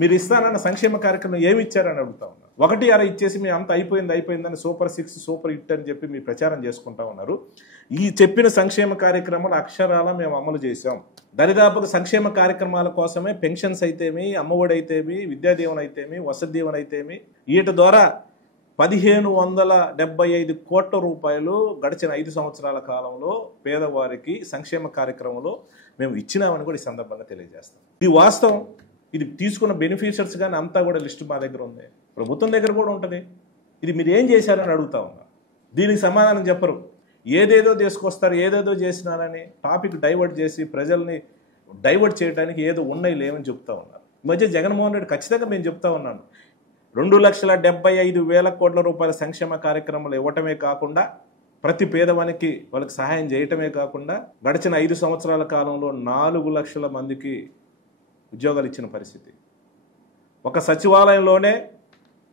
మీరు ఇస్తానన్న సంక్షేమ కార్యక్రమం ఏమి ఇచ్చారని అడుగుతా ఉన్నారు. 1-6 ఇచ్చేసి మీ అంత అయిపోయిందని సూపర్ 6 సూపర్ హిట్ అని చెప్పి మీ ప్రచారం చేసుకుంటా ఉన్నారు. ఈ చెప్పిన సంక్షేమ కార్యక్రమాలు అక్షరాల మేము అమలు చేశాం. దరిదాపుగా సంక్షేమ కార్యక్రమాల కోసమే పెన్షన్స్ అయితేమి, అమ్మఒడి అయితేమి, విద్యా దీవెన అయితేమి, వసతి దీవెన అయితేమి, వీటి ద్వారా 1575 కోట్ల రూపాయలు గడిచిన 5 సంవత్సరాల కాలంలో పేదవారికి సంక్షేమ కార్యక్రమంలో మేము ఇచ్చినామని కూడా ఈ సందర్భంగా తెలియజేస్తాం. ఇది వాస్తవం. ఇది తీసుకున్న బెనిఫిషియర్స్ కానీ అంతా కూడా లిస్టు మా దగ్గర ఉంది, ప్రభుత్వం దగ్గర కూడా ఉంటుంది. ఇది మీరు ఏం చేశారని అడుగుతా ఉన్నా. దీనికి సమాధానం చెప్పరు. ఏదేదో తీసుకొస్తారు, ఏదేదో చేసినారని టాపిక్ డైవర్ట్ చేసి ప్రజల్ని డైవర్ట్ చేయడానికి ఏదో ఉన్నాయి లేవని చెప్తా ఉన్నారు. ఈ మధ్య జగన్మోహన్ రెడ్డి ఖచ్చితంగా మేము చెప్తా ఉన్నాను, 2,75,000 కోట్ల రూపాయల సంక్షేమ కార్యక్రమాలు ఇవ్వటమే కాకుండా ప్రతి పేదవానికి వాళ్ళకి సహాయం చేయటమే కాకుండా గడిచిన 5 సంవత్సరాల కాలంలో 4 లక్షల మందికి ఉద్యోగాలు ఇచ్చిన పరిస్థితి. ఒక సచివాలయంలోనే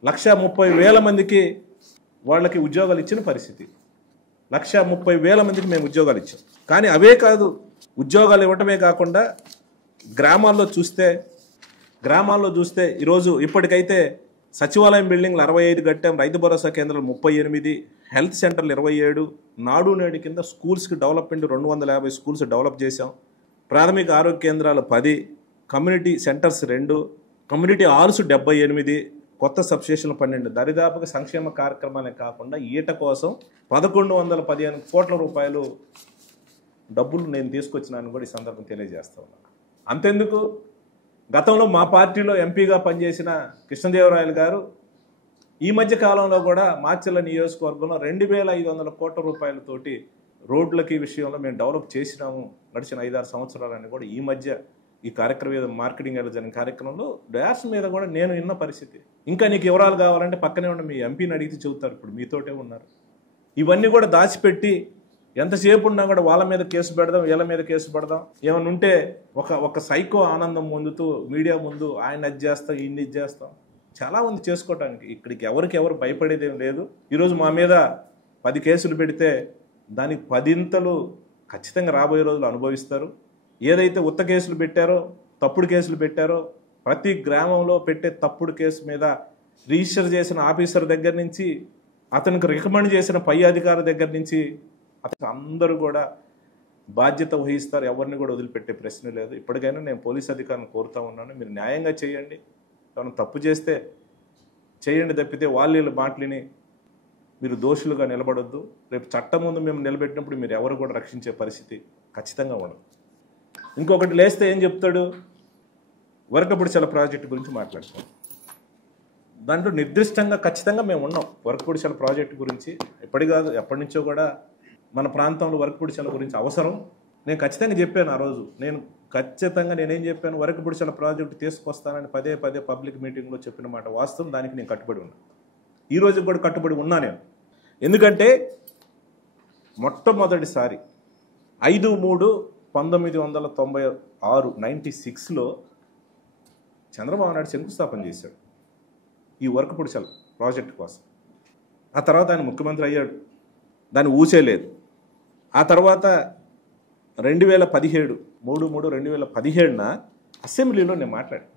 1,30,000 మందికి వాళ్ళకి ఉద్యోగాలు ఇచ్చిన పరిస్థితి. 1,30,000 మందికి మేము ఉద్యోగాలు ఇచ్చాం. కానీ అవే కాదు, ఉద్యోగాలు ఇవ్వటమే కాకుండా గ్రామాల్లో చూస్తే ఈరోజు ఇప్పటికైతే సచివాలయం బిల్డింగ్లు 65 కట్టాం, రైతు భరోసా కేంద్రాలు 38, హెల్త్ సెంటర్లు 27, నాడు నేడు కింద స్కూల్స్కి డెవలప్మెంట్ 250 స్కూల్స్ డెవలప్ చేశాం, ప్రాథమిక ఆరోగ్య కేంద్రాలు 10, కమ్యూనిటీ సెంటర్స్ 2, కమ్యూనిటీ హాల్స్ 78, కొత్త సబ్స్టేషన్లు 12. దరిదాపుగా సంక్షేమ కార్యక్రమాలే కాకుండా ఈట కోసం 1,115 కోట్ల రూపాయలు డబ్బులు నేను తీసుకొచ్చినాను కూడా ఈ సందర్భం తెలియజేస్తా ఉన్నాను. అంతెందుకు, గతంలో మా పార్టీలో ఎంపీగా పనిచేసిన కృష్ణదేవరాయలు గారు ఈ మధ్య కాలంలో కూడా మార్చెల్ల నియోజకవర్గంలో 2,500 కోట్ల రూపాయలతోటి రోడ్లకి విషయంలో మేము డెవలప్ చేసినాము గడిచిన 5-6 సంవత్సరాలని కూడా ఈ మధ్య ఈ కార్యక్రమం మార్కెటింగ్ జరిగిన కార్యక్రమంలో డయాస్ మీద కూడా నేను విన్న పరిస్థితి. ఇంకా నీకు వివరాలు కావాలంటే పక్కనే ఉన్న మీ ఎంపీని అడిగితే చెబుతారు, ఇప్పుడు మీతోటే ఉన్నారు. ఇవన్నీ కూడా దాచిపెట్టి ఎంతసేపు ఉన్నా కూడా వాళ్ళ మీద కేసు పెడదాం, వీళ్ళ మీద కేసు పెడదాం, ఏమైనా ఉంటే ఒక సైకో ఆనందం పొందుతూ మీడియా ముందు ఆయన అది చేస్తాం, ఈయన్ని ఇది చేస్తాం, చాలా ఉంది చేసుకోవటానికి. ఇక్కడికి ఎవరు భయపడేదేం లేదు. ఈరోజు మా మీద 10 కేసులు పెడితే దానికి 10 ఖచ్చితంగా రాబోయే రోజులు అనుభవిస్తారు. ఏదైతే ఉత్త కేసులు పెట్టారో, తప్పుడు కేసులు పెట్టారో, ప్రతి గ్రామంలో పెట్టే తప్పుడు కేసు మీద రిజిస్టర్ చేసిన ఆఫీసర్ దగ్గర నుంచి అతనికి రికమెండ్ చేసిన పై అధికారి దగ్గర నుంచి అందరూ కూడా బాధ్యత వహిస్తారు. ఎవరిని కూడా వదిలిపెట్టే ప్రశ్న లేదు. ఇప్పటికైనా నేను పోలీస్ అధికారులను కోరుతా ఉన్నాను, మీరు న్యాయంగా చేయండి. తను తప్పు చేస్తే చేయండి తప్పితే వాళ్ళ మాటలని మీరు దోషులుగా నిలబడొద్దు. రేపు చట్టం ముందు మేము నిలబెట్టినప్పుడు మీరు ఎవరు కూడా రక్షించే పరిస్థితి ఖచ్చితంగా ఉండదు. ఇంకొకటి లేస్తే ఏం చెప్తాడు, వరకపుడిచల ప్రాజెక్టు గురించి మాట్లాడుతాం. దాంట్లో నిర్దిష్టంగా ఖచ్చితంగా మేము ఉన్నాం వరకపుడిచల ప్రాజెక్టు గురించి. ఎప్పటి నుంచో కూడా మన ప్రాంతంలో వరకపుడిచల గురించి అవసరం. నేను ఖచ్చితంగా చెప్పాను ఆ రోజు. నేనేం చెప్పాను, వరకపుడిచల ప్రాజెక్టు తీసుకొస్తానని పదే పబ్లిక్ మీటింగ్లో చెప్పిన మాట వాస్తవం. దానికి నేను కట్టుబడి ఉన్నాను. ఈ రోజు కూడా కట్టుబడి ఉన్నా నేను. ఎందుకంటే మొట్టమొదటిసారి 5/3/1996 చంద్రబాబు నాయుడు శంకుస్థాపన చేశాడు ఈ వరకపుడిచల ప్రాజెక్టు కోసం. ఆ తర్వాత ఆయన ముఖ్యమంత్రి అయ్యాడు, దాన్ని ఊసేలేదు. ఆ తర్వాత 3/3/2017 అసెంబ్లీలో నేను మాట్లాడాను,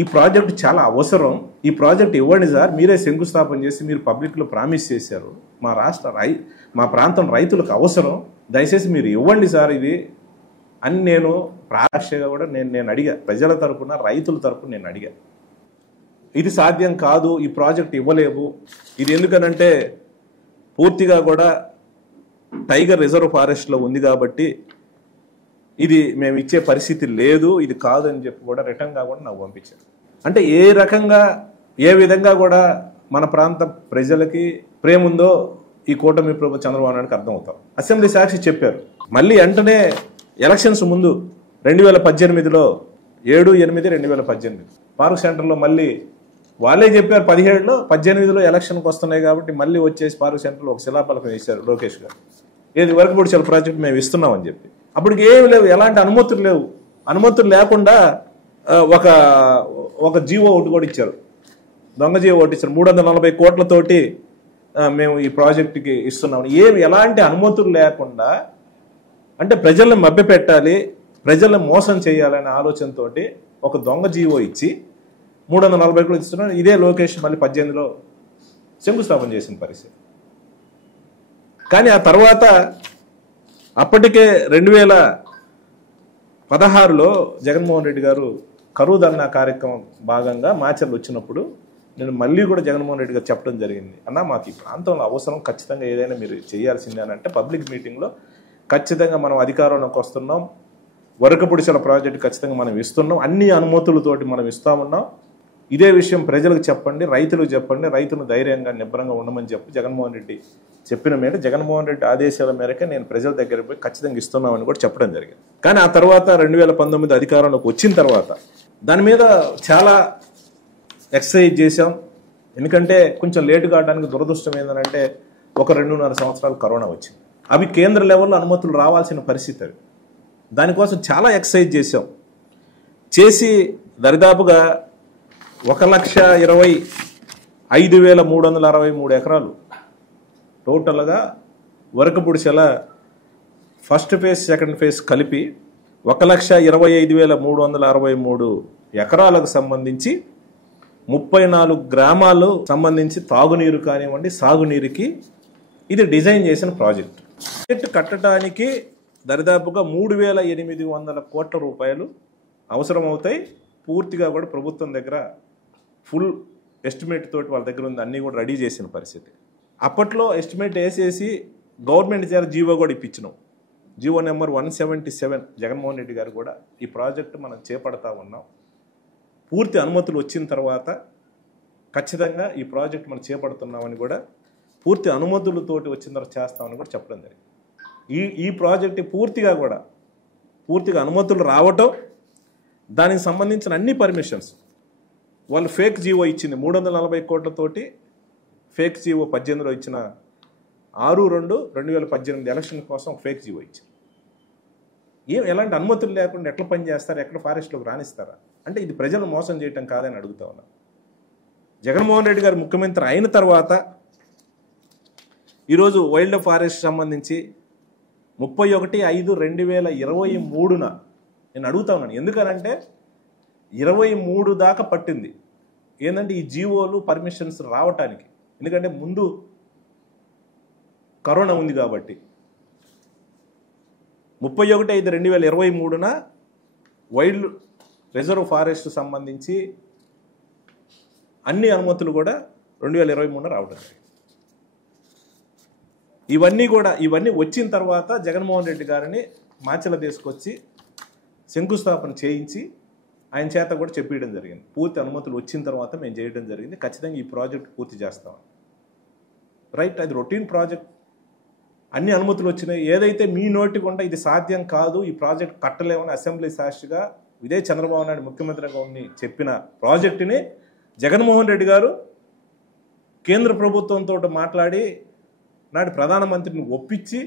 ఈ ప్రాజెక్టు చాలా అవసరం, ఈ ప్రాజెక్టు ఇవ్వండి సార్, మీరే శంకుస్థాపన చేసి మీరు పబ్లిక్లో ప్రామిస్ చేశారు, మా ప్రాంతం రైతులకు అవసరం, దయచేసి మీరు ఇవ్వండి సార్ ఇది అని నేను ప్రాశగా కూడా నేను అడిగా. ప్రజల తరపున, రైతుల తరపున నేను అడిగా. ఇది సాధ్యం కాదు, ఈ ప్రాజెక్ట్ ఇవ్వలేము. ఇది ఎందుకనంటే పూర్తిగా కూడా టైగర్ రిజర్వ్ ఫారెస్ట్లో ఉంది కాబట్టి ఇది మేము ఇచ్చే పరిస్థితి లేదు, ఇది కాదు అని చెప్పి కూడా రిటర్న్గా కూడా నాకు పంపించారు. అంటే ఏ విధంగా కూడా మన ప్రాంత ప్రజలకి ప్రేమ ఉందో ఈ కూటమి ప్రభుత్వం చంద్రబాబు నాయుడుకి అర్థమవుతాం. అసెంబ్లీ సాక్షి చెప్పారు. మళ్ళీ వెంటనే ఎలక్షన్స్ ముందు 2018లో 7/8/2018 పార్క్ సెంటర్లో మళ్ళీ వాళ్ళే చెప్పారు 17లో 18లో ఎలక్షన్కి వస్తున్నాయి కాబట్టి మళ్ళీ వచ్చేసి పార్క్ సెంటర్లో ఒక శిలాఫలకం వేశారు లోకేష్ గారు. ఏది వరకపుడిచల ప్రాజెక్ట్ మేము ఇస్తున్నామని చెప్పి. అప్పటికి ఏమి లేవు, ఎలాంటి అనుమతులు లేవు. అనుమతులు లేకుండా ఒక జీవో ఒకటి కూడా ఇచ్చారు, దొంగ జీవో ఒకటి ఇచ్చారు. 340 కోట్లతోటి మేము ఈ ప్రాజెక్టుకి ఇస్తున్నాం. ఎలాంటి అనుమతులు లేకుండా, అంటే ప్రజల్ని మభ్యపెట్టాలి, ప్రజల్ని మోసం చేయాలనే ఆలోచనతో ఒక దొంగ జీవో ఇచ్చి 340 కోట్లు ఇస్తున్నారు. ఇదే లోకేష్ మళ్ళీ 18లో శంకుస్థాపన చేసిన పరిస్థితి. కానీ ఆ తర్వాత అప్పటికే 2016లో జగన్మోహన్ రెడ్డి గారు కరువు ధర్నా కార్యక్రమం భాగంగా మాచర్లు వచ్చినప్పుడు నేను మళ్ళీ కూడా జగన్మోహన్ రెడ్డి గారు చెప్పడం జరిగింది, అన్న మాకు ఈ ప్రాంతంలో అవసరం, ఖచ్చితంగా ఏదైనా మీరు చేయాల్సిందే అని అంటే పబ్లిక్ మీటింగ్లో ఖచ్చితంగా మనం అధికారంలోకి వస్తున్నాం, వరకపుడిసెల ప్రాజెక్టు ఖచ్చితంగా మనం ఇస్తున్నాం, అన్ని అనుమతులతోటి మనం ఇస్తామన్నాం, ఇదే విషయం ప్రజలకు చెప్పండి, రైతులకు చెప్పండి, రైతులు ధైర్యంగా నిబ్బరంగా ఉండమని చెప్పి జగన్మోహన్ రెడ్డి చెప్పిన మేర జగన్మోహన్ రెడ్డి ఆదేశాల మేరకే నేను ప్రజల దగ్గర పోయి ఖచ్చితంగా ఇస్తున్నామని కూడా చెప్పడం జరిగింది. కానీ ఆ తర్వాత 2019 అధికారంలోకి వచ్చిన తర్వాత దాని మీద చాలా ఎక్సర్సైజ్ చేశాం. ఎందుకంటే కొంచెం లేటు కావడానికి దురదృష్టం ఏంటంటే 1-2.5 సంవత్సరాలు కరోనా వచ్చింది. అవి కేంద్ర లెవెల్లో అనుమతులు రావాల్సిన పరిస్థితి. అవి దానికోసం చాలా ఎక్సర్సైజ్ చేశాం. చేసి దరిదాపుగా 1,20,5,363 ఎకరాలు టోటల్గా వరకపుడిసెల ఫస్ట్ ఫేజ్ సెకండ్ ఫేజ్ కలిపి 1,25,363 ఎకరాలకు సంబంధించి 34 గ్రామాలు సంబంధించి తాగునీరు కానివ్వండి, సాగునీరుకి ఇది డిజైన్ చేసిన ప్రాజెక్ట్. ప్రాజెక్ట్ కట్టడానికి దరిదాపుగా 3,800 కోట్ల రూపాయలు అవసరం అవుతాయి. పూర్తిగా కూడా ప్రభుత్వం దగ్గర ఫుల్ ఎస్టిమేట్ తోటి వాళ్ళ దగ్గర ఉంది, అన్నీ కూడా రెడీ చేసిన పరిస్థితి. అప్పట్లో ఎస్టిమేట్ వేసేసి గవర్నమెంట్ చేత జీవో కూడా ఇప్పించినాం. జీవో నెంబర్ 177 జగన్మోహన్ రెడ్డి గారు కూడా ఈ ప్రాజెక్టు మనం చేపడతా ఉన్నాం, పూర్తి అనుమతులు వచ్చిన తర్వాత ఖచ్చితంగా ఈ ప్రాజెక్ట్ మనం చేపడుతున్నామని కూడా పూర్తి అనుమతులతోటి వచ్చిన తర్వాత చేస్తామని కూడా చెప్పడం జరిగింది. ఈ ప్రాజెక్ట్ పూర్తిగా అనుమతులు రావటం, దానికి సంబంధించిన అన్ని పర్మిషన్స్ వాళ్ళు ఫేక్ జీవో ఇచ్చింది 340 కోట్లతోటి ఫేక్ జీవో 18లో ఇచ్చిన 6/2/2018 ఎలక్షన్ కోసం ఫేక్ జీవో ఇచ్చింది. ఎలాంటి అనుమతులు లేకుండా ఎట్లా పని చేస్తారు, ఎక్కడ ఫారెస్ట్లోకి రాణిస్తారా అంటే ఇది ప్రజలు మోసం చేయటం కాదని అడుగుతా ఉన్నా. జగన్మోహన్ రెడ్డి గారు ముఖ్యమంత్రి అయిన తర్వాత ఈరోజు వైల్డ్ ఫారెస్ట్ సంబంధించి 31/5/2023 నేను అడుగుతా ఉన్నాను. ఎందుకనంటే 23 దాకా పట్టింది ఏంటంటే ఈ జీవోలు పర్మిషన్స్ రావటానికి. ఎందుకంటే ముందు కరోనా ఉంది కాబట్టి 31/5/2023 వైల్డ్ రిజర్వ్ ఫారెస్ట్ సంబంధించి అన్ని అనుమతులు కూడా 2023 రావడం. ఇవన్నీ వచ్చిన తర్వాత జగన్మోహన్ రెడ్డి గారిని మాచర్ల తీసుకొచ్చి శంకుస్థాపన చేయించి ఆయన చేత కూడా చెప్పేయడం జరిగింది. పూర్తి అనుమతులు వచ్చిన తర్వాత మేము చేయడం జరిగింది, ఖచ్చితంగా ఈ ప్రాజెక్ట్ పూర్తి చేస్తాం. రైట్, అది రొటీన్ ప్రాజెక్ట్, అన్ని అనుమతులు వచ్చినాయి. ఏదైతే మీ నోటి గుండా ఇది సాధ్యం కాదు, ఈ ప్రాజెక్ట్ కట్టలేమని అసెంబ్లీ సాక్షిగా ఇదే చంద్రబాబు నాయుడు ముఖ్యమంత్రిగా ఉండి చెప్పిన ప్రాజెక్టుని జగన్మోహన్ రెడ్డి గారు కేంద్ర ప్రభుత్వంతో మాట్లాడి నాటి ప్రధానమంత్రిని ఒప్పించి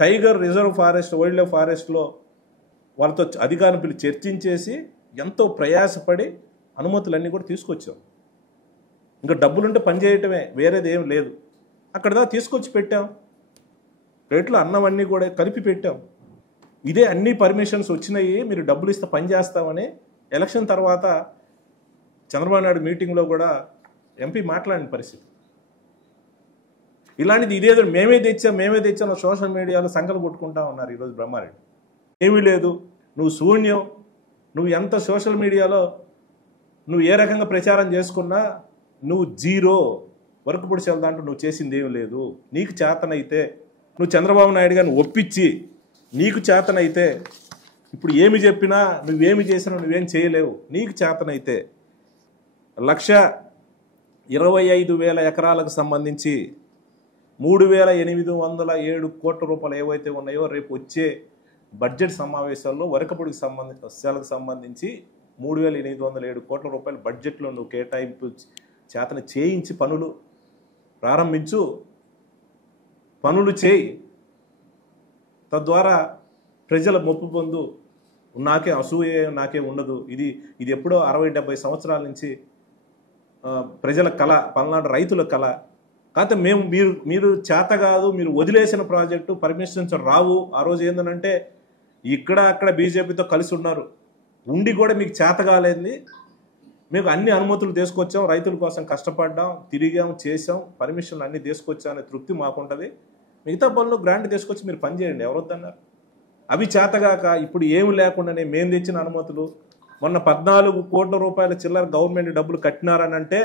tiger reserve forest wild life ఫారెస్ట్లో వాళ్ళతో అధికారులు పిలిచి చర్చించేసి ఎంతో ప్రయాసపడి అనుమతులన్నీ కూడా తీసుకొచ్చాం. ఇంకా డబ్బులుంటే పని చేయటమే, వేరేది ఏం లేదు. అక్కడ దాకా తీసుకొచ్చి పెట్టాం, రేట్లో అన్నవన్నీ కూడా కలిపి పెట్టాం. ఇదే అన్ని పర్మిషన్స్ వచ్చినాయి, మీరు డబ్బులు ఇస్తే పని చేస్తామని ఎలక్షన్ తర్వాత చంద్రబాబు నాయుడు మీటింగ్లో కూడా ఎంపీ మాట్లాడిన పరిస్థితి. ఇలాంటిది ఇదేదో మేమే తెచ్చాం సోషల్ మీడియాలో సంకలు కొట్టుకుంటా ఉన్నారు ఈరోజు బ్రహ్మారెడ్డి. ఏమీ లేదు, నువ్వు శూన్యం, నువ్వు ఎంత సోషల్ మీడియాలో నువ్వు ఏ రకంగా ప్రచారం చేసుకున్నా నువ్వు జీరో, వరకపుడిసెల దాంట్లో నువ్వు చేసింది ఏమి లేదు. నీకు చేతనైతే నువ్వు చంద్రబాబు నాయుడు గారిని ఒప్పించి నీకు చేతనైతే ఇప్పుడు ఏమి చెప్పినా నువ్వేమి చేసినా నువ్వేం చేయలేవు. నీకు చేతనైతే 1,25,000 ఎకరాలకు సంబంధించి 3,807 కోట్ల రూపాయలు ఏవైతే ఉన్నాయో రేపు వచ్చే బడ్జెట్ సమావేశాల్లో వరకపుడిసెలకు సంబంధించి 3,807 కోట్ల రూపాయలు బడ్జెట్లో నువ్వు కేటాయింపు చేతన చేయించి పనులు ప్రారంభించు, పనులు చేయి. తద్వారా ప్రజల మొప్పు పొందు. నాకే అసూయ నాకే ఉండదు. ఇది ఎప్పుడో 60-70 సంవత్సరాల నుంచి ప్రజల కళ, పల్నాడు రైతుల కళ. కాకపోతే మీరు చేత కాదు, మీరు వదిలేసిన ప్రాజెక్టు పర్మిషన్స్ రావు. ఆ రోజు ఏంటంటే ఇక్కడ అక్కడ బీజేపీతో కలిసి ఉన్నారు, ఉండి కూడా మీకు చేత కాలేంది. మీకు అన్ని అనుమతులు తీసుకొచ్చాం, రైతుల కోసం కష్టపడ్డాం, తిరిగాం, చేసాం, పర్మిషన్లు అన్నీ తీసుకొచ్చాం అనే తృప్తి మాకుంటుంది. మిగతా పనులు గ్రాంట్ తీసుకొచ్చి మీరు పని చేయండి, ఎవరొద్దన్నారు? అవి చేతగాక ఇప్పుడు ఏమి లేకుండానే మేము తెచ్చిన అనుమతులు, మొన్న 14 కోట్ల రూపాయల చిల్లర గవర్నమెంట్ డబ్బులు కట్టినారని అంటే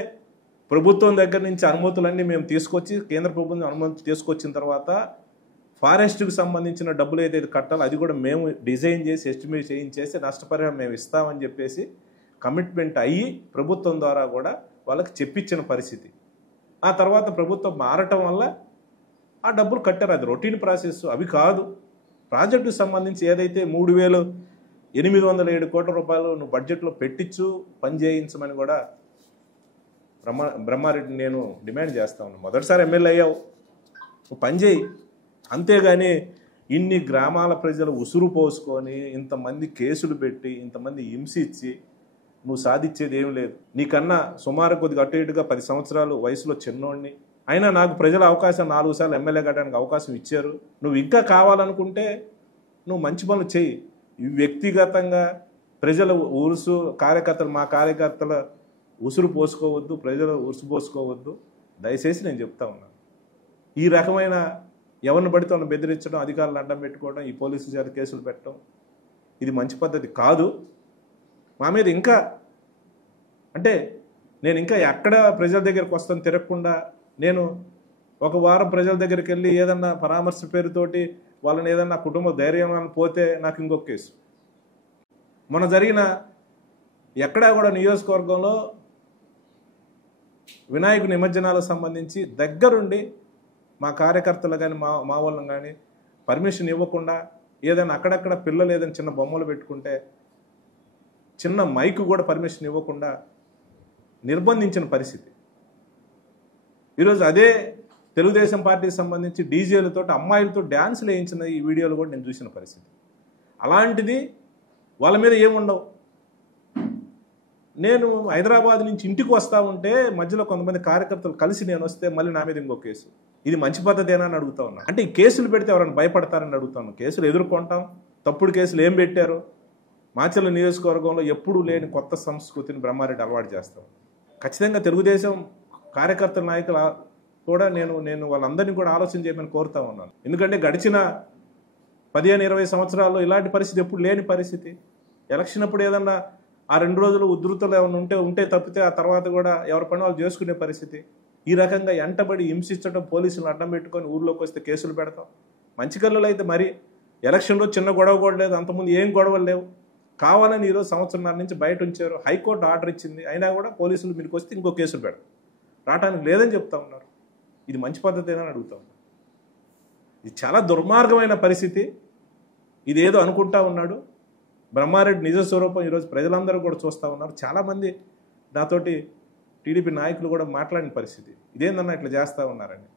ప్రభుత్వం దగ్గర నుంచి అనుమతులన్నీ మేము తీసుకొచ్చి, కేంద్ర ప్రభుత్వం అనుమతులు తీసుకొచ్చిన తర్వాత ఫారెస్ట్కి సంబంధించిన డబ్బులు ఏదైతే కట్టాలో అది కూడా మేము డిజైన్ చేసి ఎస్టిమేట్ చేయించేసి నష్టపరిహారం మేము ఇస్తామని చెప్పేసి కమిట్మెంట్ అయ్యి ప్రభుత్వం ద్వారా కూడా వాళ్ళకి చెప్పించిన పరిస్థితి. ఆ తర్వాత ప్రభుత్వం మారటం వల్ల ఆ డబ్బులు కట్టారు. అది రొటీన్ ప్రాసెస్. అవి కాదు, ప్రాజెక్టుకు సంబంధించి ఏదైతే 3,807 కోట్ల రూపాయలు నువ్వు బడ్జెట్లో పెట్టించు, పని చేయించమని కూడా బ్రహ్మారెడ్డి నేను డిమాండ్ చేస్తా ఉన్నాను. మొదటిసారి ఎమ్మెల్యే అయ్యావు, నువ్వు పని చేయి. అంతేగాని ఇన్ని గ్రామాల ప్రజలు ఉసురు పోసుకొని ఇంతమంది కేసులు పెట్టి ఇంతమంది హింసించి నువ్వు సాధించేది ఏం లేదు. నీకన్నా సుమారు కొద్దిగా అటు ఇటుగా 10 సంవత్సరాలు వయసులో చిన్నోడిని, అయినా నాకు ప్రజల అవకాశం 4 సార్లు ఎమ్మెల్యే కావడానికి అవకాశం ఇచ్చారు. నువ్వు ఇంకా కావాలనుకుంటే నువ్వు మంచి పనులు చెయ్యి. వ్యక్తిగతంగా ప్రజల ఉరుసు కార్యకర్తలు, మా కార్యకర్తల ఉసురు పోసుకోవద్దు, ప్రజలు ఉరుసు పోసుకోవద్దు, దయచేసి నేను చెప్తా ఉన్నాను. ఈ రకమైన ఎవరిని పడితే వాళ్ళని బెదిరించడం, అధికారులను అడ్డం పెట్టుకోవడం, ఈ పోలీసుల చేత కేసులు పెట్టడం ఇది మంచి పద్ధతి కాదు. మా మీద ఇంకా అంటే నేను ఇంకా ఎక్కడ ప్రజల దగ్గరికి వస్తాను తిరగకుండా, నేను ఒక వారం ప్రజల దగ్గరికి వెళ్ళి ఏదన్నా పరామర్శ పేరుతోటి వాళ్ళని ఏదన్నా కుటుంబ ధైర్యం పోతే నాకు ఇంకొక కేసు. మొన్న జరిగిన ఎక్కడా కూడా నియోజకవర్గంలో వినాయక నిమజ్జనాలకు సంబంధించి దగ్గరుండి మా కార్యకర్తలు కానీ మా వాళ్ళని కానీ పర్మిషన్ ఇవ్వకుండా ఏదైనా అక్కడక్కడ పిల్లలు ఏదైనా చిన్న బొమ్మలు పెట్టుకుంటే చిన్న మైకు కూడా పర్మిషన్ ఇవ్వకుండా నిర్బంధించిన పరిస్థితి. ఈరోజు అదే తెలుగుదేశం పార్టీకి సంబంధించి డీజేలతో అమ్మాయిలతో డ్యాన్సులు వేయించిన ఈ వీడియోలు కూడా నేను చూసిన పరిస్థితి. అలాంటిది వాళ్ళ మీద ఏముండవు. నేను హైదరాబాద్ నుంచి ఇంటికి వస్తూ ఉంటే మధ్యలో కొంతమంది కార్యకర్తలు కలిసి నేను వస్తే మళ్ళీ నా మీద ఇంకో కేసు. ఇది మంచి పద్ధతేనా అని అడుగుతా ఉన్నా. అంటే ఈ కేసులు పెడితే ఎవరైనా భయపడతారని అడుగుతాను. కేసులు ఎదుర్కొంటాం. తప్పుడు కేసులు ఏం పెట్టారు? మాచర్ల నియోజకవర్గంలో ఎప్పుడూ లేని కొత్త సంస్కృతిని బ్రహ్మారెడ్డి అలవాటు చేస్తాం. ఖచ్చితంగా తెలుగుదేశం కార్యకర్తల నాయకులు కూడా నేను వాళ్ళందరినీ కూడా ఆలోచన చేయమని కోరుతా ఉన్నాను. ఎందుకంటే గడిచిన 15-20 సంవత్సరాల్లో ఇలాంటి పరిస్థితి ఎప్పుడు లేని పరిస్థితి. ఎలక్షన్ అప్పుడు ఏదన్నా ఆ 2 రోజులు ఉధృతలు ఏమైనా ఉంటే తప్పితే ఆ తర్వాత కూడా ఎవరి పని వాళ్ళు చేసుకునే పరిస్థితి. ఈ రకంగా ఎంటబడి హింసించడం, పోలీసులను అడ్డం పెట్టుకొని ఊర్లోకి వస్తే కేసులు పెడతాం. మంచి కళ్ళు అయితే మరి ఎలక్షన్లో చిన్న గొడవ కూడా లేదు, అంతకుముందు ఏం గొడవలు లేవు. కావాలని ఈరోజు సంవత్సరంన్నర నుంచి బయట ఉంచారు. హైకోర్టు ఆర్డర్ ఇచ్చింది, అయినా కూడా పోలీసులు మీకు వస్తే ఇంకో కేసులు పెడతాం. రావడానికి లేదని చెప్తా ఉన్నారు. ఇది మంచి పద్ధతేనా అని అడుగుతా ఉన్నారు. ఇది చాలా దుర్మార్గమైన పరిస్థితి. ఇదేదో అనుకుంటా ఉన్నాడు బ్రహ్మారెడ్డి. నిజ స్వరూపం ఈరోజు ప్రజలందరూ కూడా చూస్తూ ఉన్నారు. చాలామంది నాతోటి టీడీపీ నాయకులు కూడా మాట్లాడిన పరిస్థితి, ఇదేందన్నా ఇట్లా చేస్తూ ఉన్నారని.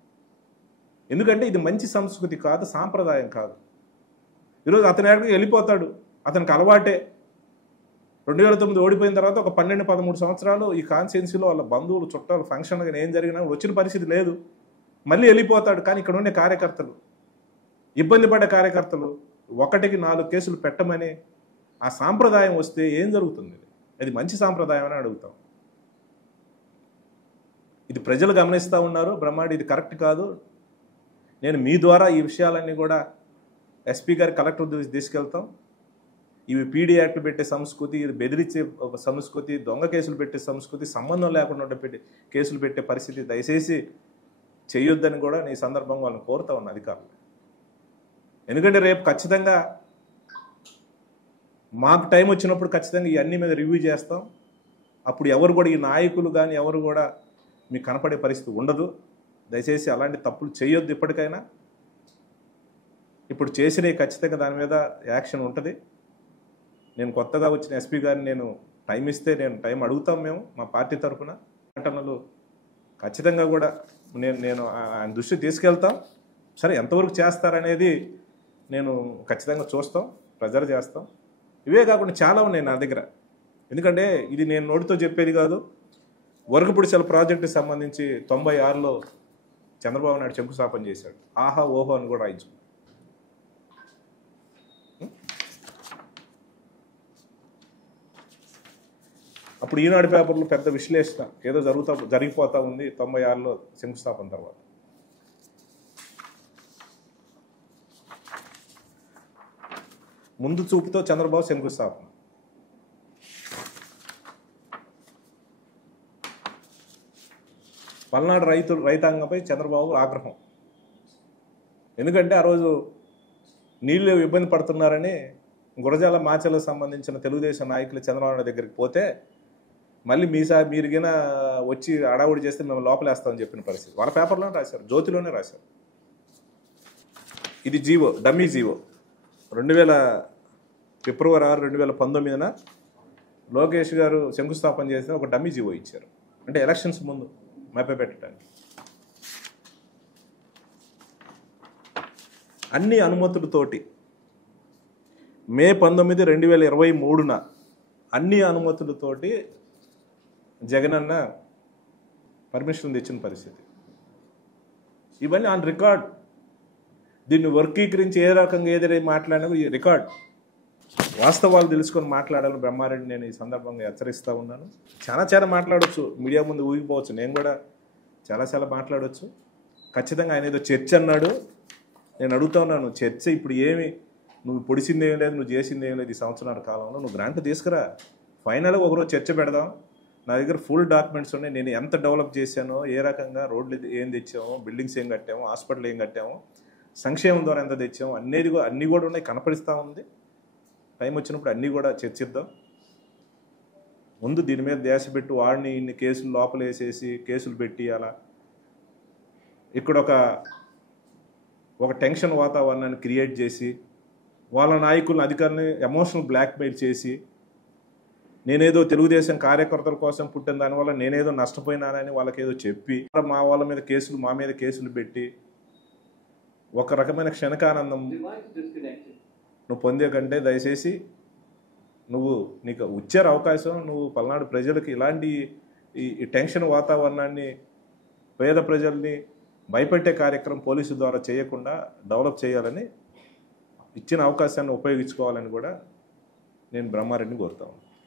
ఎందుకంటే ఇది మంచి సంస్కృతి కాదు, సాంప్రదాయం కాదు. ఈరోజు అతని ఎక్కడికి వెళ్ళిపోతాడు, అతనికి అలవాటే. 2009 ఓడిపోయిన తర్వాత ఒక 12-13 సంవత్సరాలు ఈ కాన్స్టిట్యున్సీలో వాళ్ళ బంధువులు, చుట్టాలు, ఫంక్షన్ కానీ ఏం జరిగినా వచ్చిన పరిస్థితి లేదు. మళ్ళీ వెళ్ళిపోతాడు. కానీ ఇక్కడ ఉండే కార్యకర్తలు, ఇబ్బంది పడ్డ కార్యకర్తలు 1-4 కేసులు పెట్టమని ఆ సాంప్రదాయం వస్తే ఏం జరుగుతుంది? అది మంచి సాంప్రదాయం అని అడుగుతాం. ఇది ప్రజలు గమనిస్తూ ఉన్నారు. బ్రహ్మారెడ్డి ఇది కరెక్ట్ కాదు. నేను మీ ద్వారా ఈ విషయాలన్నీ కూడా ఎస్పీ గారి, కలెక్టర్ తీసుకెళ్తాం. ఇవి పీడీ యాక్ట్ పెట్టే సంస్కృతి, ఇది బెదిరించే ఒక సంస్కృతి, దొంగ కేసులు పెట్టే సంస్కృతి, సంబంధం లేకుండా కేసులు పెట్టే పరిస్థితి దయచేసి చేయొద్దని కూడా ఈ సందర్భంగా వాళ్ళని కోరుతా ఉన్న అధికారులు. ఎందుకంటే రేపు ఖచ్చితంగా మాకు టైం వచ్చినప్పుడు ఖచ్చితంగా ఇవన్నీ మీద రివ్యూ చేస్తాం. అప్పుడు ఎవరు కూడా, ఈ నాయకులు కానీ ఎవరు కూడా మీకు కనపడే పరిస్థితి ఉండదు. దయచేసి అలాంటి తప్పులు చేయొద్దు. ఇప్పటికైనా ఇప్పుడు చేసినవి ఖచ్చితంగా దాని మీద యాక్షన్ ఉంటుంది. నేను కొత్తగా వచ్చిన ఎస్పీ గారిని నేను టైం ఇస్తే నేను టైం అడుగుతాం మేము మా పార్టీ తరఫున. ఘటనలు ఖచ్చితంగా కూడా నేను ఆయన దృష్టికి తీసుకెళ్తాం. సరే ఎంతవరకు చేస్తారనేది నేను ఖచ్చితంగా చూస్తాం, ప్రెజర్ చేస్తాం. ఇవే కాకుండా చాలా ఉన్నాయి నా దగ్గర. ఎందుకంటే ఇది నేను నోటితో చెప్పేది కాదు. వరకపుడిసెల ప్రాజెక్టుకి సంబంధించి 96లో చంద్రబాబు నాయుడు శంకుస్థాపన చేశాడు. ఆహా ఓహో అని కూడా రాయించు. అప్పుడు ఈనాడు పేపర్లో పెద్ద విశ్లేషణ ఏదో జరిగిపోతూ ఉంది 96లో శంకుస్థాపన తర్వాత. ముందు చూపుతో చంద్రబాబు శంకుస్థాపన. పల్నాడు రైతాంగంపై చంద్రబాబు ఆగ్రహం. ఎందుకంటే ఆ రోజు నీళ్ళు ఇబ్బంది పడుతున్నారని గురజాల మాచలకు సంబంధించిన తెలుగుదేశం నాయకులు చంద్రబాబు దగ్గరికి పోతే మళ్ళీ మీరుగిన వచ్చి అడావుడి చేస్తే మేము లోపలేస్తామని చెప్పిన పరిస్థితి వాళ్ళ పేపర్లోనే రాశారు, జ్యోతిలోనే రాశారు. ఇది జీవో, డమ్మీ జీవో. ఫిబ్రవరి 6, 2019న లోకేష్ గారు శంకుస్థాపన చేసిన ఒక డమ్మీ జీవో ఇచ్చారు. అంటే ఎలక్షన్స్ ముందు మభ్యపెట్టడానికి. అన్ని అనుమతులతోటి మే 19, 2023న అన్ని అనుమతులతోటి జగనన్న పర్మిషన్ తెచ్చిన పరిస్థితి. ఇవన్నీ ఆన్ రికార్డ్. దీన్ని వర్గీకరించి ఏ రకంగా ఏదైనా మాట్లాడినా ఈ రికార్డ్. వాస్తవాలు తెలుసుకొని మాట్లాడాలని బ్రహ్మారెడ్డి నేను ఈ సందర్భంగా హెచ్చరిస్తూ ఉన్నాను. చాలా మాట్లాడవచ్చు, మీడియా ముందు ఊగిపోవచ్చు, నేను కూడా చాలా మాట్లాడవచ్చు. ఖచ్చితంగా ఆయన ఏదో చర్చ అన్నాడు. నేను అడుగుతా ఉన్నాను, చర్చ ఇప్పుడు ఏమి, నువ్వు పొడిచింది ఏం లేదు, నువ్వు చేసింది ఏం లేదు. ఈ సంవత్సరాల కాలంలో నువ్వు గ్రాంట్ తీసుకురా, ఫైనల్గా ఒకరోజు చర్చ పెడదాం. నా దగ్గర ఫుల్ డాక్యుమెంట్స్ ఉన్నాయి, నేను ఎంత డెవలప్ చేశానో, ఏ రకంగా రోడ్లు ఏం తెచ్చామో, బిల్డింగ్స్ ఏం కట్టామో, హాస్పిటల్ ఏం కట్టామో, సంక్షేమం ద్వారా ఎంత తెచ్చామో అన్నీ కూడా ఉన్నాయి, కనపడిస్తూ ఉంది. టైం వచ్చినప్పుడు అన్నీ కూడా చర్చిద్దాం. ముందు దీని మీద ధ్యాస పెట్టు. వాడిని ఇన్ని కేసులు లోపల వేసేసి కేసులు పెట్టి అలా ఇక్కడ ఒక టెన్షన్ వాతావరణాన్ని క్రియేట్ చేసి వాళ్ళ నాయకులను, అధికారులని ఎమోషనల్ బ్లాక్మెయిల్ చేసి నేనేదో తెలుగుదేశం కార్యకర్తల కోసం పుట్టిన దానివల్ల నేనేదో నష్టపోయినానని వాళ్ళకేదో చెప్పి మా వాళ్ళ మీద కేసులు, మా మీద కేసులు పెట్టి ఒక రకమైన క్షణకానందం నువ్వు పొందే కంటే దయచేసి నీకు వచ్చారు అవకాశం, నువ్వు పల్నాడు ప్రజలకు ఇలాంటి ఈ టెన్షన్ వాతావరణాన్ని, పేద ప్రజల్ని భయపెట్టే కార్యక్రమం పోలీసు ద్వారా చేయకుండా డెవలప్ చేయాలని, ఇచ్చిన అవకాశాన్ని ఉపయోగించుకోవాలని కూడా నేను బ్రహ్మారెడ్డిని కోరుతాను.